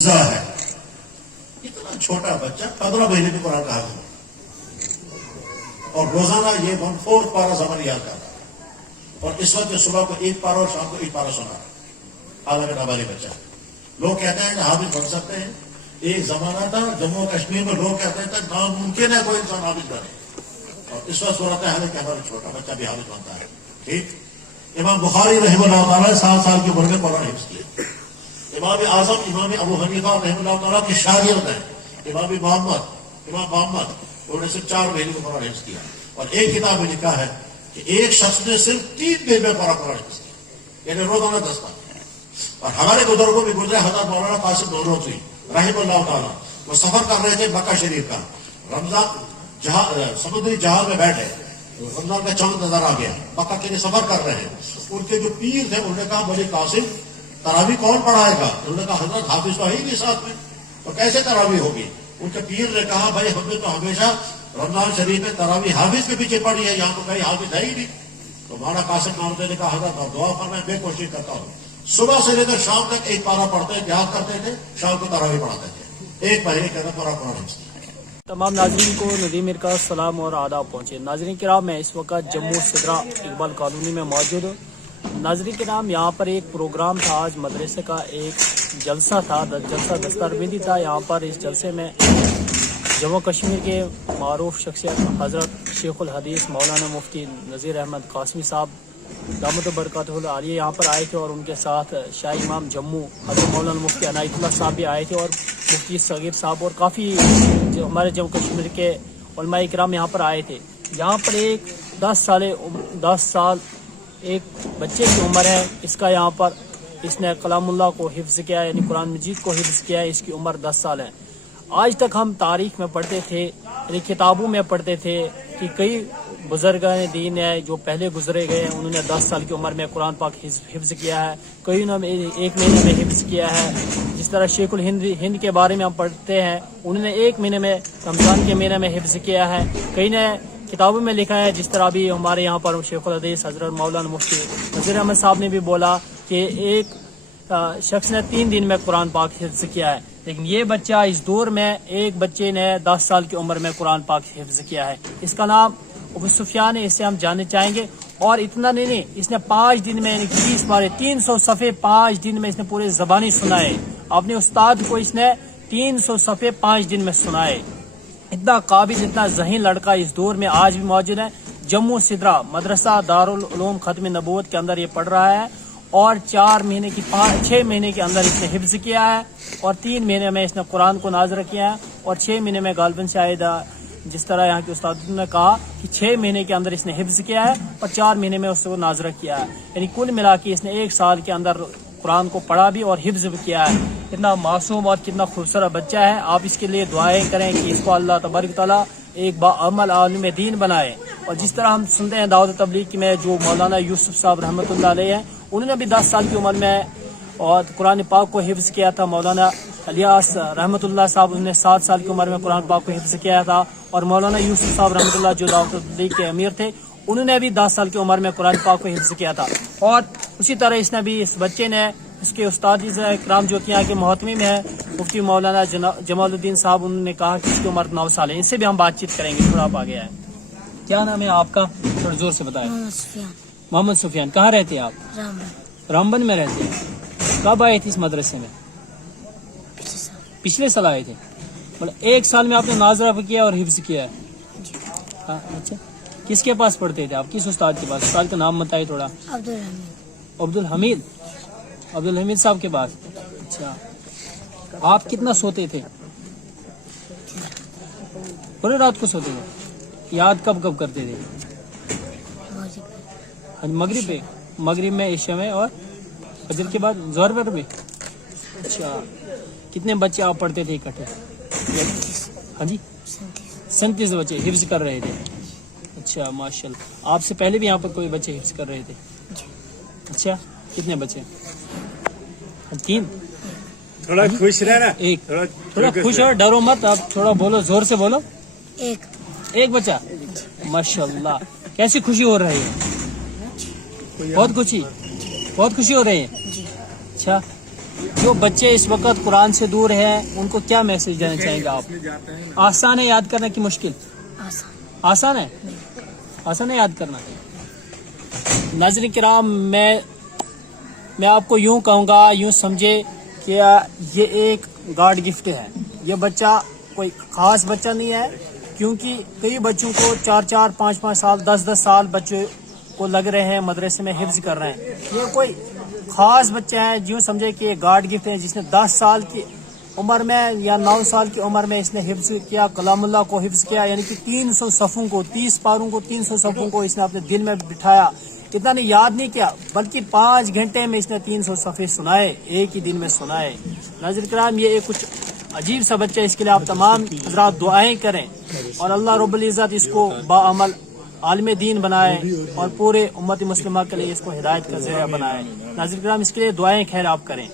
ہے اتنا چھوٹا بچہ 15 مہینے میں قرآن کا حافظ ہے اور روزانہ یہ 1/4 پارا زبان یاد کرتا ہے اور اس وقت صبح کو 1 پارا اور شام کو 1 پارا سنا حالانکہ نابالغ بچہ. لوگ کہتے ہیں کہ حافظ بن سکتے ہیں. ایک زمانہ تھا جموں کشمیر میں لوگ کہتے تھے ناممکن ہے کوئی انسان حافظ بنے اور اس وقت صورت ہے کہ ہمارا چھوٹا بچہ بھی حافظ بنتا ہے. ٹھیک. امام بخاری رحمہ اللہ تعالیٰ 7 سال کی عمر میں قرآن حفظ کیا. امام اعظم امام ابو حنیفہ رحمہ اللہ تعالیٰ کے شاگرد ہیں امام محمد انہوں نے صرف 4 مہینے میں قرآن حفظ کیا. اور ایک کتاب میں لکھا ہے کہ ایک شخص نے صرف 3 دن میں قرآن حفظ کیا یعنی روزانہ 10 پارے. اور ہمارے بزرگوں میں گزرے حضرت مولانا قاسم نورسی رحمہ اللہ تعالیٰ وہ سفر کر رہے تھے مکہ شریف کا. رمضان سمندری جہاز میں بیٹھے رمضان کا چاند نظر آ گیا. مکہ کے لیے سفر کر رہے ہیں. ان کے جو پیر تھے انہوں نے کہا مجھے قاسم تراویح کون پڑھائے گا؟ انہوں نے کہا حضرت حافظ تو ہے ہی نہیں ساتھ میں تو کیسے تراویح ہوگی؟ ان کے پیر نے کہا بھائی ہم نے تو ہمیشہ رمضان شریف میں تراویح حافظ کے پیچھے پڑھی ہے یہاں تو کہیں حافظ ہے ہی نہیں. تو مولانا قاسم نورسی نے کہا حضرت دعا فرمائیں میں کوشش کرتا ہوں. صبح سے لے کر شام تک 1 پارا پڑھتے یاد کرتے تھے شام کو تراویح پڑھاتے تھے. 1 مہینے کے اندر پورا قرآن حفظ. تمام ناظرین کو ندیم میر کا سلام اور آداب پہنچے. ناظرین کرام میں اس وقت جموں سدرا اقبال کالونی میں موجود ہوں. ناظرین کرام یہاں پر ایک پروگرام تھا آج مدرسے کا ایک جلسہ تھا جلسہ دستاربندی تھا. یہاں پر اس جلسے میں جموں کشمیر کے معروف شخصیت حضرت شیخ الحدیث مولانا مفتی نذیر احمد قاسمی صاحب دامت برکاتہ العالیہ یہاں پر آئے تھے اور ان کے ساتھ شاہ امام جموں حضرت مولانا مفتی عنایت اللہ صاحب بھی آئے تھے اور مفتی صغیر صاحب اور کافی جو ہمارے جموں کشمیر کے علماء کرام یہاں پر آئے تھے. یہاں پر ایک 10 سال ایک بچے کی عمر ہے. اس کا یہاں پر اس نے کلام اللہ کو حفظ کیا یعنی قرآن مجید کو حفظ کیا ہے. اس کی عمر 10 سال ہے. آج تک ہم تاریخ میں پڑھتے تھے یعنی کتابوں میں پڑھتے تھے کہ کئی بزرگان دین ہے جو پہلے گزرے گئے ہیں انہوں نے 10 سال کی عمر میں قرآن پاک حفظ کیا ہے. کئی نے 1 مہینے میں حفظ کیا ہے. جس طرح شیخ الہند کے بارے میں ہم پڑھتے ہیں انہوں نے 1 مہینے میں رمضان کے مہینے میں حفظ کیا ہے. کئی نے کتابوں میں لکھا ہے جس طرح بھی ہمارے یہاں پر شیخ الحدیث حضرت مولانا مفتی نذیر احمد صاحب نے بھی بولا کہ ایک شخص نے 3 دن میں قرآن پاک حفظ کیا ہے. لیکن یہ بچہ اس دور میں ایک بچے نے 10 سال کی عمر میں قرآن پاک حفظ کیا ہے. اس کا نام ابو سفیان ہے. اس سے ہم جاننے چاہیں گے. اور اتنا نہیں اس نے 5 دن میں یعنی 20 پارے 300 صفحے 5 دن میں اس نے پورے زبانی سنائے. اپنے استاد کو اس نے 300 صفحے 5 دن میں سنائے. اتنا قابل اتنا ذہین لڑکا اس دور میں آج بھی موجود ہے. جموں سدرا مدرسہ دارالعلوم ختم نبوت کے اندر یہ پڑھ رہا ہے اور 6 مہینے کے اندر اس نے حفظ کیا ہے اور 3 مہینے میں اس نے قرآن کو نازل کیا ہے اور 6 مہینے میں غالباً شاید جس طرح یہاں کے استاد نے کہا کہ 6 مہینے کے اندر اس نے حفظ کیا ہے اور 4 مہینے میں اس کو نازل کیا ہے. یعنی کل ملا کے اس نے 1 سال کے اندر قرآن کو پڑھا بھی اور حفظ بھی کیا ہے. کتنا معصوم اور کتنا خوبصورت بچہ ہے. آپ اس کے لیے دعائیں کریں کہ اس کو اللہ تبارک تعالیٰ ایک باعمل عالم دین بنائے. اور جس طرح ہم سنتے ہیں دعوت تبلیغ میں جو مولانا یوسف صاحب رحمۃ اللہ علیہ ہیں انہوں نے بھی 10 سال کی عمر میں اور قرآن پاک کو حفظ کیا تھا. مولانا الیاس رحمۃ اللہ صاحب انہوں نے 7 سال کی عمر میں قرآن پاک کو حفظ کیا تھا. اور مولانا یوسف صاحب رحمۃ اللہ جو دعوت تبلیغ کے امیر تھے انہوں نے بھی 10 سال کی عمر میں قرآن پاک کو حفظ کیا تھا. اور اسی طرح اس نے بھی اس بچے نے اس کے استاد کرام جو کہ یہاں کے محتمم ہیں مفتی مولانا جمال الدین صاحب انہوں نے کہا کہ اس کی عمر 9 سال ہے. ان سے بھی ہم بات چیت کریں گے. تھوڑا آپ آگے آئے. کیا نام ہے آپ کا؟ تھوڑا زور سے بتائیں. محمد سفیان. کہاں رہتے ہیں آپ؟ رامبن میں رہتے ہیں. کب آئے تھے اس مدرسے میں؟ پچھلے سال آئے تھے. مطلب 1 سال میں آپ نے ناظرہ کیا اور حفظ کیا ہے. اچھا کس کے پاس پڑھتے تھے آپ؟ کس استاد کے پاس؟ استاد کا نام بتائیے تھوڑا. عبد الحمید صاحب کے پاس. اچھا آپ کتنا سوتے تھے؟ پورے رات کو سوتے تھے. یاد کب کرتے تھے؟ مغرب میں عشاء میں اور فجر کے بعد ظہر پر بھی. اچھا کتنے بچے آپ پڑھتے تھے اکٹھے؟ ہاں جی 37 بچے حفظ کر رہے تھے. اچھا ماشاء اللہ. آپ سے پہلے بھی یہاں پر کوئی بچے حفظ کر رہے تھے؟ اچھا کتنے بچے؟ 3. تھوڑا خوش رہنا. ایک تھوڑا خوش ہو ڈرو مت. آپ تھوڑا بولو زور سے بولو. ایک بچہ. ماشاء اللہ. کیسی خوشی ہو رہی ہے؟ بہت خوشی ہو رہی ہے. اچھا جو بچے اس وقت قرآن سے دور ہیں ان کو کیا میسج دینا چاہیں گے آپ؟ آسان ہے یاد کرنا کی مشکل؟ آسان ہے، آسان ہے یاد کرنا۔ ناظرین کرام، میں آپ کو یوں کہوں گا، یوں سمجھے کہ یہ ایک گاڈ گفٹ ہے۔ یہ بچہ کوئی خاص بچہ نہیں ہے، کیونکہ کئی بچوں کو 4 5 سال 10 سال بچے کو لگ رہے ہیں مدرسے میں حفظ کر رہے ہیں۔ یہ کوئی خاص بچہ ہے، یوں سمجھے کہ یہ گاڈ گفٹ ہے، جس نے 10 سال کی عمر میں یا 9 سال کی عمر میں اس نے حفظ کیا، کلام اللہ کو حفظ کیا، یعنی کہ 300 صفوں کو، 30 پاروں کو، 300 صفوں کو اس نے اپنے دل میں بٹھایا۔ اتنا نہیں یاد نہیں کیا، بلکہ 5 گھنٹے میں اس نے 300 صفحے سنائے، ایک ہی دن میں سنائے۔ ناظرین کرام، یہ ایک کچھ عجیب سا بچہ، اس کے لیے آپ تمام حضرات دعائیں کریں اور اللہ رب العزت اس کو باعمل عالم دین بنائے اور پورے امت مسلمہ کے لیے اس کو ہدایت کا ذریعہ بنائے۔ ناظرین کرام، اس کے لیے دعائیں خیر آپ کریں۔